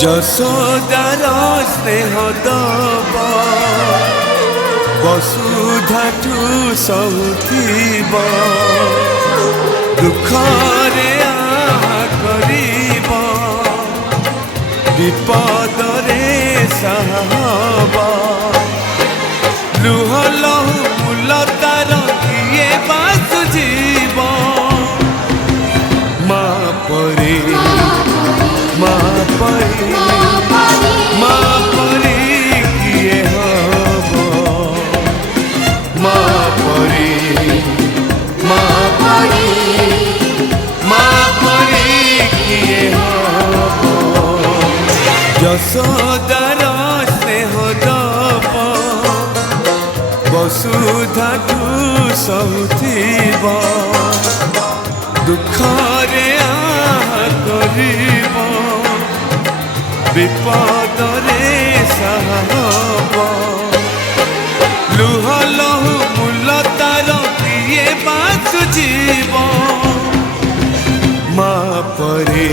যশোদার স্নেহ দব বসুধাঠু সহুথিব দুঃখরে আহা করিব বিপদরে সাহব লুহ লহু মূলতার কিয়ে বাসুজিব মা পরে মা পরে মা পরে কিয়ে হব মা পরে মা পরে মা পরে কিয়ে হব যশোদার স্নেহ দব বসুধাঠু সহুথিব দুঃখরে আহা করিব বিপদরে সাহব লুহ লহু মূলতার কিয়ে বাসুজিব মা পরে